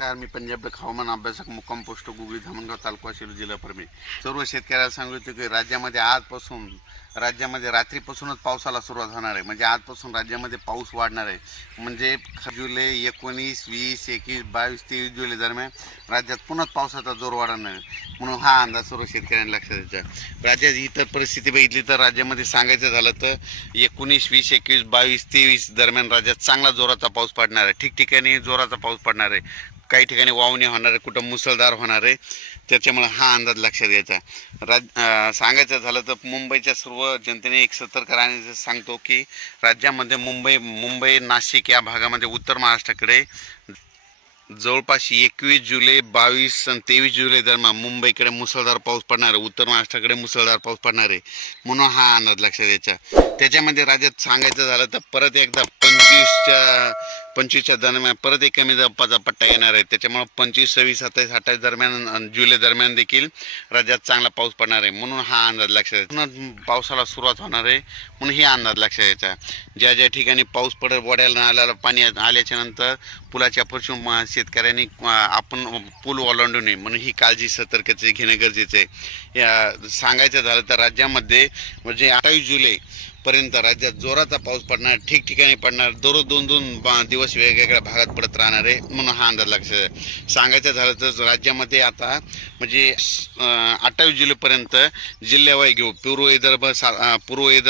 नमस्कार मी पंजाब हवामान अभ्यासक मुक्काम पोस्ट गुगळी धामणगाव तालुका शिरू जिल्हा परमे सर्व शेतकऱ्याला सांगू की राज्यामध्ये आजपासून राज्यामध्ये रात्रीपासूनच पावसाला सुरुवात होणार आहे. म्हणजे आजपासून राज्यामध्ये पाऊस वाढणार आहे. म्हणजे जुलै एकोणीस वीस एकवीस बावीस तेवीस जुलै दरम्यान राज्यात पुन्हा पावसाचा जोर वाढणार आहे. म्हणून हा अंदाज सर्व शेतकऱ्यांनी लक्षात द्यायचा राज्यात इतर परिस्थिती बघितली तर राज्यामध्ये सांगायचं झालं तर एकोणीस वीस एकवीस बावीस तेवीस दरम्यान राज्यात चांगला जोराचा पाऊस पडणार आहे. ठिकठिकाणी जोराचा पाऊस पडणार आहे. काही ठिकाणी वावणी होणार आहे. कुठं मुसळधार होणार आहे. त्याच्यामुळे हा अंदाज लक्षात घ्यायचा राज सांगायचं झालं तर मुंबईच्या सर्व जनतेने एक सतर्क राहण्याचं सांगतो की राज्यामध्ये मुंबई मुंबई नाशिक या भागामध्ये उत्तर महाराष्ट्राकडे जवळपास एकवीस जुलै बावीस आणि तेवीस जुलै दरम्यान मुंबईकडे मुसळधार पाऊस पडणार आहे. उत्तर महाराष्ट्राकडे मुसळधार पाऊस पडणार आहे. म्हणून हा अंदाज लक्षात द्यायचा त्याच्यामध्ये राज्यात सांगायचं झालं तर परत एकदा पंचवीसच्या पंचवीसच्या दरम्यान परत एक कमी दाबाचा पट्टा येणार आहे. त्याच्यामुळं पंचवीस सव्वीस सत्तावीस अठ्ठावीस दरम्यान जुलै दरम्यान देखील राज्यात चांगला पाऊस पडणार आहे. म्हणून हा अंदाज लक्षात द्यायचा पुन्हा पावसाला सुरुवात होणार आहे. म्हणून ही अंदाज लक्षात द्यायचा ज्या ज्या ठिकाणी पाऊस पडत वड्याला नाल्याला पाणी आल्याच्यानंतर पुलाच्या पश्चिम शेतकऱ्यांनी आपण पूल ओलांडू नये. म्हणून ही काळजी सतर्कते घेणं गरजेचं आहे. या सांगायचं झालं तर राज्यामध्ये म्हणजे अठ्ठावीस जुलै पर्यंत राज्यात जोराचा पाऊस पडणार ठिकठिकाणी पडणार दररोज दोन दोन दिवस वेगवेगळ्या भागात पडत राहणार आहे म्हणून हा अंदाज लक्षात सांगायचं झालं तर राज्यामध्ये आता म्हणजे अठ्ठावीस जुलैपर्यंत जिल्ह्यावाई घेऊ पूर्व विदर्भ सा पूर्व विदर्भ